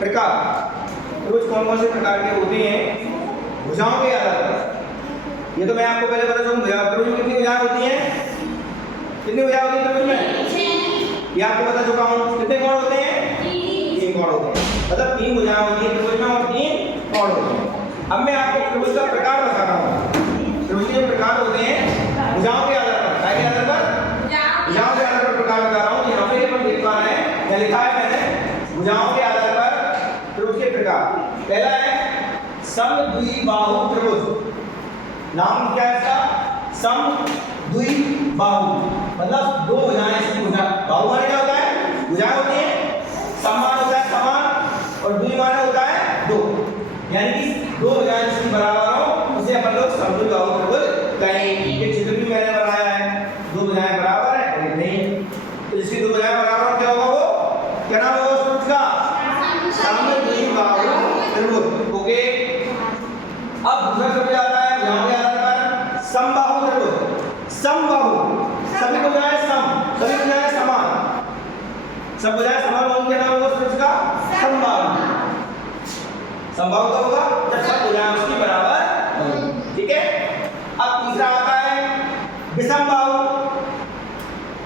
प्रकार। त्रिभुज कौन कौन से प्रकार के होते हैं भुजाओं के आधार पर। ये तो मैं आपको पहले बता दूं, त्रिभुज में कितनी भुजाएं होती हैं, कितनी भुजाएं होती हैं त्रिभुज में, ये आपको बता चुका हूं। कितने कोण होते हैं, 3 कोण होते हैं, मतलब 3 भुजाएं होती हैं त्रिभुज में और 3 कोण होते हैं। अब मैं आपको त्रिभुज का प्रकार बता रहा हूं। त्रिभुज के प्रकार होते हैं भुजाओं के आधार पर, क्या के आधार पर, भुजाओं के आधार पर प्रकार बता रहा हूं। यहां पे अपन देख पा रहे हैं, क्या लिखा है मैंने, भुजाओं के आधार पर त्रिभुज के प्रकार। पहला है समद्विबाहु त्रिभुज। नाम क्या है इसका, समद्विबाहु, मतलब दो भुजाएं इसकी भुजा। बाहु माने क्या होता है, भुजाएं होती हैं, समान होता है समान, और द्वि माने होता है दो, यानी कि दो भुजाएं जिसकी बराबर हो उसे अपन लोग समद्विबाहु त्रिभुज कहेंगे। ये चित्र भी मैंने बनाया है, दो भुजाएं बराबर है और नहीं, तो जिसकी दो भुजाएं बराबर हो क्या होगा, वो क्या नाम होगा उस त्रिभुज का, समद्विबाहु त्रिभुज। ओके, अब दूसरा त्रिभुज आता है भुजाओं के आधार पर समबाहु त्रिभुज। समबाहु, सभी भुजाएं सम, सभी भुजाएं समान, सब भुजाएं समान होंगी, क्या नाम होगा उस त्रिभुज का, समबाहु। समबाहु कब होगा, जब सब भुजाएं उसकी बराबर होंगी। ठीक है, अब तीसरा आता है विषमबाहु।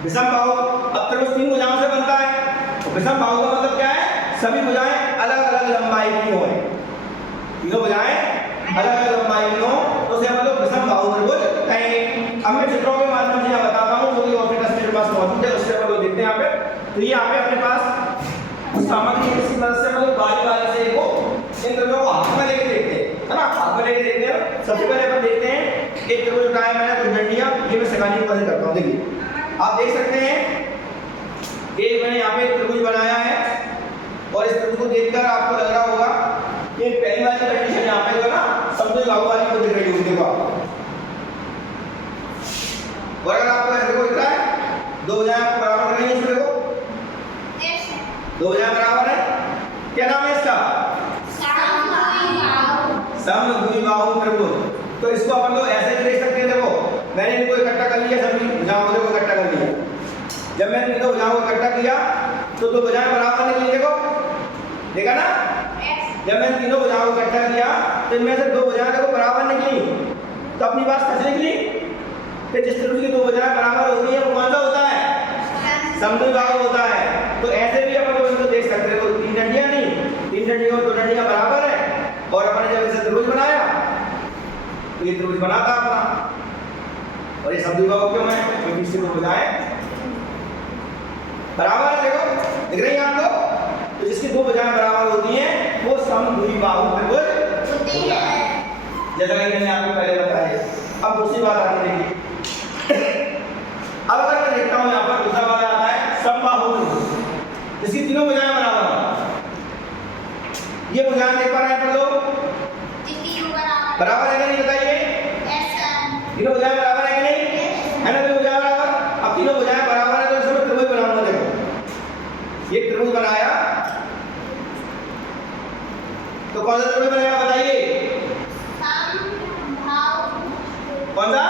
विषमबाहु, अब त्रिभुज 3 भुजाओं से बनता है, तो विषमबाहु का मतलब क्या है, सभी भुजाएं अलग अलग लंबाई की हों, तीनों भुजाएं अलग अलग लंबाई की हों, तो उसे हम लोग विषमबाहु त्रिभुज कहेंगे। अब मैं चित्रों के माध्यम से यहाँ बताता हूँ, जो कि ऑफिस मेरे पास मौजूद है, उससे हम लोग देखते हैं यहाँ पे। तो ये यहाँ पे अपने पास सामग्री है, इसी मदद से हम लोग बारी बारी से इन त्रिभुजों को हाथ में लेके देखते हैं, है ना, हाथ में लेके देखते हैं। सबसे पहले अपन देखते हैं एक त्रिभुज उठाया मैंने, त्रिभुजंडिया, ये मैं सिखाने की कोशिश करता हूँ। देखिए आप देख सकते हैं, एक मैंने यहाँ पे त्रिभुज बनाया है, और इस त्रिभुज को देखकर आपको लग रहा होगा ये पहली वाली कंडीशन यहाँ पे जो ना समद्विबाहु वाली को दिख रही होगी, देखो आप। और अगर आपको ऐसे को दिख रहा है, दो भुजाएं आपको बराबर नहीं है, इसको देखो दो भुजाएं बराबर है, क्या नाम है इसका, समद्विबाहु त्रिभुज। तो इसको अपन लोग ऐसे भी देख सकते हैं, देखो मैंने इनको इकट्ठा कर लिया, सभी भुजाओं को इकट्ठा कर लिया। जब मैंने तीनों भुजाओं को इकट्ठा किया तो दो भुजाएं बराबर निकली, देखो देखा ना। जब मैंने तीनों भुजाओं को इकट्ठा किया तो इनमें से दो भुजाएं देखो बराबर निकली, तो अपनी बात सच निकली कि जिस त्रिभुज की दो भुजाएं बराबर होती है वो कौन सा होता है, समद्विबाहु होता है। तो ऐसे भी अपन लोग इसको देख सकते हैं, तो 3 डंडियां नहीं, 3 डंडियों में 2 डंडियां बराबर है, और अपने जब इसे त्रिभुज बनाया तो ये त्रिभुज बना था अपना। और ये समद्विबाहु क्यों है, क्योंकि इसकी दो भुजाएं बराबर है, देखो दिख रही है आपको। तो जिसकी दो भुजाएं बराबर होती हैं वो समद्विबाहु त्रिभुज होता है, जैसा कि मैंने आपको पहले बताया। अब दूसरी बात आती देखिए, अब अगर मैं देखता हूं यहाँ पर दूसरा वाला आता है समबाहु त्रिभुज, जिसकी तीनों भुजाएं बराबर हैं। ये भुजाएं देख पा रहे हैं आप लोग, बराबर है कि नहीं बताइए, तीनों भुजाएं बराबर है कि नहीं, है ना, तीनों भुजाएं बराबर। अब तीनों भुजाएं बराबर है तो इसमें त्रिभुज बनाऊंगा, देखो ये त्रिभुज बनाया, तो कौन सा त्रिभुज बनेगा बताइए, कौन सा,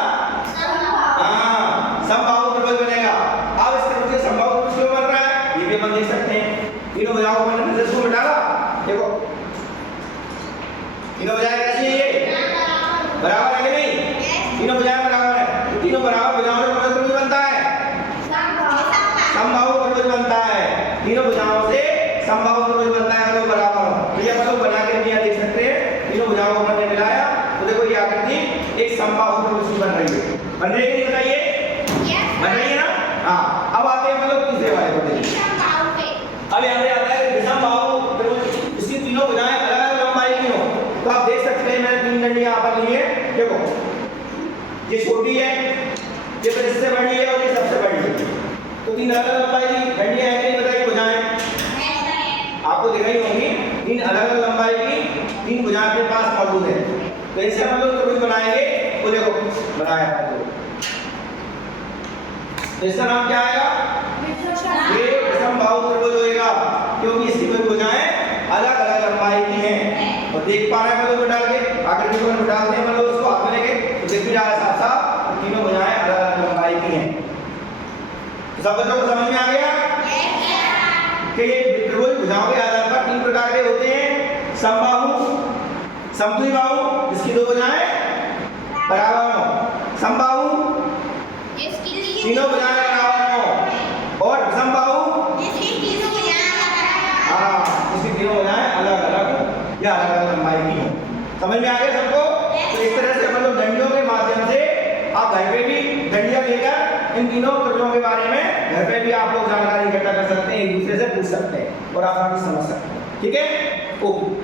हाँ समबाहु त्रिभुज बनेगा। अब इस त्रिभुज के समबाहु त्रिभुज क्यों बन रहा है, ये भी अपन देख सकते हैं। तीनों भुजाओं को मैंने इसको मिटाला, देखो तीनों भुजाएं कैसी है, ये बराबर है कि नहीं, तीनों भुजाएं बराबर है, तो तीनों बराबर भुजाओं से कौन सा त्रिभुज बनता है, समबाहु त्रिभुज बनता है। तीनों भुजाओं से समबाहु त्रिभुज बनता है अगर वो बराबर हो। तो ये अपन लोग बना के भी देख सकते हैं, तीनों भुजाओं को हमने मिलाया तो देखो ये आकृति एक समबाहु त्रिभुज की बन रही है, बन रही है कि नहीं बताइए, बन रही है ना। हाँ, अब आते हैं हम लोग तीसरे वाले को देखिए। अब यहाँ पे आता है विषमबाहु त्रिभुज, इसकी तीनों भुजाएं अलग अलग लंबाई की हो। तो आप देख सकते हैं मैंने 3 डंडियां यहाँ पर ली है, देखो ये छोटी है, ये फिर इससे बड़ी है और ये सबसे बड़ी है, तो 3 अलग अलग लंबाई की डंडियां हैं कि नहीं बताइए, भुजाएं आपको दिख रही होंगी, 3 अलग अलग लंबाई की 3 भुजाएं अपने पास मौजूद है। तो इसे हम लोग त्रिभुज बनाएंगे, वो देखो बनाया है, तो इसका नाम क्या आएगा, ये विषमबाहु त्रिभुज होगा, क्योंकि इसकी भुजाएं अलग अलग लंबाई की हैं। और देख पा रहे हैं हम लोग डाल के, आकृति को डालते हैं हम लोग उसको हाथ में लेके, तो देख भी रहा है साफ साफ तीनों भुजाएं अलग अलग लंबाई की हैं। तो सब बच्चों को समझ में आ गया, कि ये त्रिभुज भुजाओं के आधार पर 3 प्रकार के होते हैं। समबाहु, समद्विबाहु जिसकी 2 भुजाएं बराबर हो, समबाहु तीनों भुजाएं बराबर हो, और विषमबाहु जिसकी तीनों भुजाएं अलग अलग हो या अलग अलग लंबाई की हो। समझ में आ गया सबको? तो इस तरह से मतलब डंडियों के माध्यम से आप घर पे भी डंडियां लेकर इन तीनों त्रिभुजों के बारे में घर पे भी आप लोग जानकारी इकट्ठा कर सकते हैं, एक दूसरे से पूछ सकते हैं और आसानी से समझ सकते हैं। ठीक है, ओके।